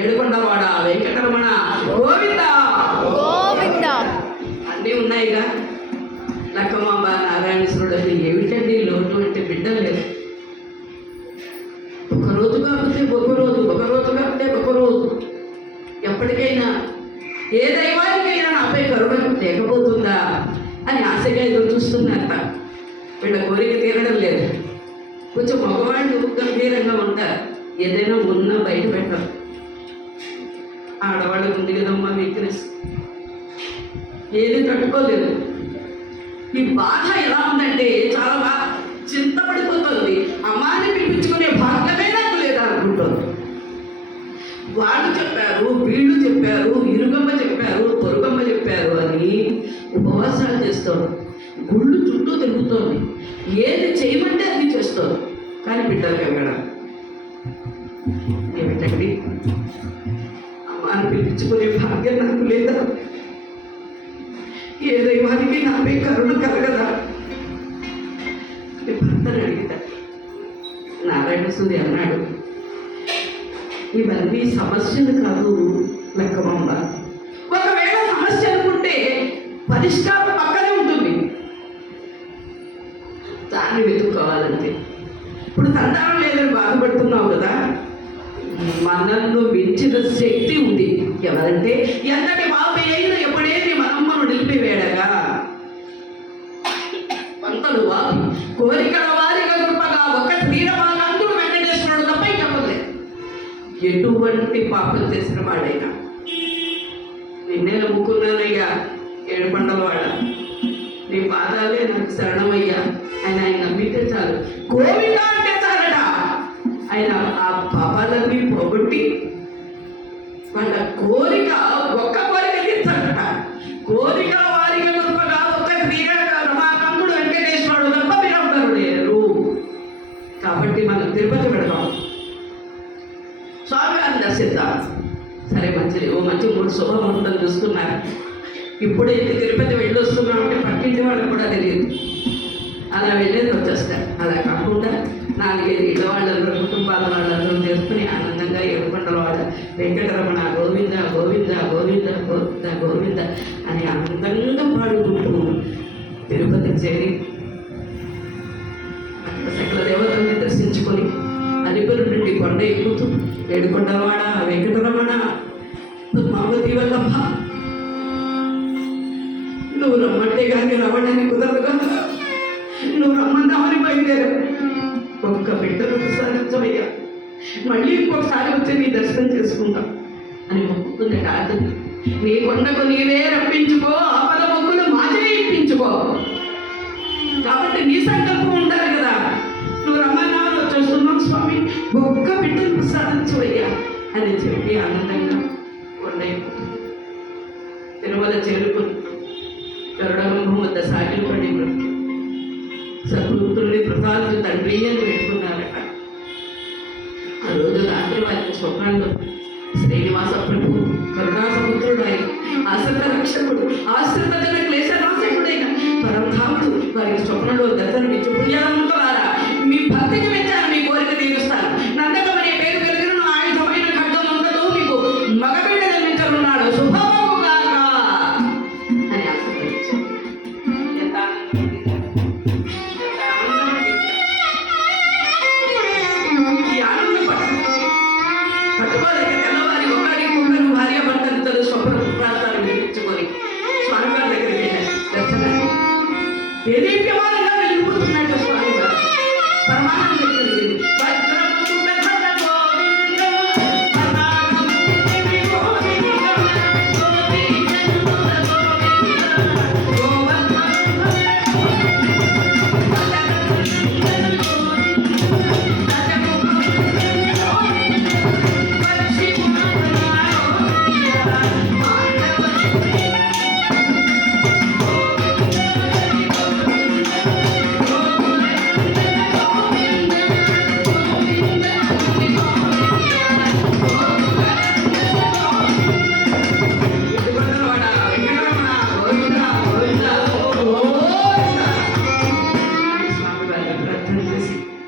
ఏడుకొండవాడ వెంకటరమణ గోవింద గోవింద అన్నీ ఉన్నాయిగా. లక్కమాంబ నారాయణేశ్వరుడు ఏమిటండి లోటు అంటే బిడ్డలు లేదు. ఒకరోజు కాకపోతే ఒకరోజు, ఒకరోజు కాకపోతే ఒకరోజు, ఎప్పటికైనా ఏ దైవానికైనా నాపై కరుణ లేకపోతుందా అని ఆశగా ఎదురు చూస్తున్నారట. వీళ్ళ కోరిక తీరడం లేదు. కొంచెం మగవాళ్ళు గంభీరంగా ఉంటారు, ఏదైనా ఉన్నా బయట పెట్టరు. ఆడవాళ్ళకు ఉంది కదమ్మా వీక్నెస్, ఏది తట్టుకోలేదు. ఈ బాధ ఎలా ఉందంటే చాలా బాగా చింతపడిపోతుంది. అమ్మాని పిలిపించుకునే భాగ్యమే నాకు లేదా అనుకుంటుంది. వాళ్ళు చెప్పారు, వీళ్ళు చెప్పారు, ఇరుగమ్మ చెప్పారు, పొరుగమ్మ చెప్పారు అని ఉపవాసాలు చేస్తారు. గుళ్ళు చుట్టూ తిరుగుతోంది, ఏది చేయమంటే అది చేస్తారు. కానీ బిడ్డలు ఎక్కడ ఏమిటండి, అమ్మాని పిలిపించుకునే భాగ్యం నాకు లేదా? ఏ దైవానికి నాపై కరుణ కలగదా? భర్తను అడిగితే నారాయణ సూర్య అన్నాడు, ఇవన్నీ సమస్యలు కాదు లక్కమాంబ. ఒకవేళ సమస్య అనుకుంటే పరిష్కారం పక్కనే ఉంటుంది, దాన్ని వెతుక్కోవాలంటే. ఇప్పుడు సంతానం లేదని బాధపడుతున్నావు కదా, మనల్ని మించిన శక్తి ఉంది. ఎవరంటే ఎంతటి బాబు అయినా ఎప్పుడేది మనమ్మను నిలిపివేడగా పంతలు వారి కోరికల వారిగా గొప్పగా ఒక శ్రీరమానందుడు వెంకటేశ్వరుడు తప్ప చెప్పలేదు. ఎటువంటి పాపం చేసిన వాడైనా నిన్నే నమ్ముకున్నానయ్యా ఏడుకొండలవాడ, నీ పాదాలే నాకు శరణమయ్యా ఆయన నమ్మితే చాలు, గోవింద అంటే చాలట. ఆయన ఆ పాపాలన్నీ పోగొట్టి వాళ్ళ కోరిక, ఒక్క కోరిక తీర్చట. కోరిక వారిగా గొప్పగా ఒక శ్రీరమానందుడు వెంకటేశ్వరుడు తప్ప మీరెవ్వరు లేరు. కాబట్టి మనం తిరుపతి పెడదాం, స్వామివారిని దర్శిద్దాం. సరే మంచిది, ఓ మంచి 3 శుభముహూర్తాలు చూస్తున్నారు. ఇప్పుడైతే తిరుపతి వెళ్ళొస్తున్నామంటే పక్కింటి వాళ్ళకి కూడా తెలియదు, అలా వెళ్ళేది వచ్చేస్తారు. అలా కాకుండా 4-5 ఇళ్ళ వాళ్ళందరూ, కుటుంబాల వాళ్ళందరూ చేసుకుని ఆనందంగా ఏడుకొండలవాడ వెంకటరమణ గోవింద గోవింద గోవింద గోవింద గోవింద అని ఆనందంగా పాడుకుంటూ తిరుపతి చేరి సకల దేవతల్ని దర్శించుకొని అలిపురం నుండి కొండ ఎక్కుతూ ఏడుకొండలవాడ వెంకటరమణ పద్మావతి వల్లభ, నువ్వు రమ్మంటే కానీ రమ్మడానికి కుదరదు కదా, నువ్వు రమ్మన్నామని బయలుదేరావు. ఒక్క బిడ్డను ప్రసాదించవయ్యా, మళ్ళీ ఇంకొకసారి వచ్చి నీ దర్శనం చేసుకుంటాం అని మొక్కుకునే కాదు. నీ కొండకు నీవే రప్పించుకో, ఆపద మొక్కులు మాదే ఇప్పించుకో. కాబట్టి నీ సంకల్పం ఉండాలి కదా. నువ్వు రమ్మన్నామని వచ్చేస్తున్నావు స్వామి, ఒక్క బిడ్డను ప్రసాదించవయ్యా అని చెప్పి ఆనందంగా కొండ తిరుమల చేరుకుని గరుడగంభం వద్ద సాగిలు పడి సద్గురుతుల్ని ప్రసాదించు తండ్రి అని పెట్టుకున్నారట. ఆ రోజు రాత్రి వారి స్వప్నంలో శ్రీనివాస ప్రభు కరుణాసముద్రుడు, ఆశ్రిత రక్షకుడు, ఆశ్రిత జన క్లేశనాశకుడైన పరంధాముడు వారికి స్వప్నంలో దర్శనమిచ్చి, పుణ్యాలంతులారా మీ భక్తికి మెచ్చాను,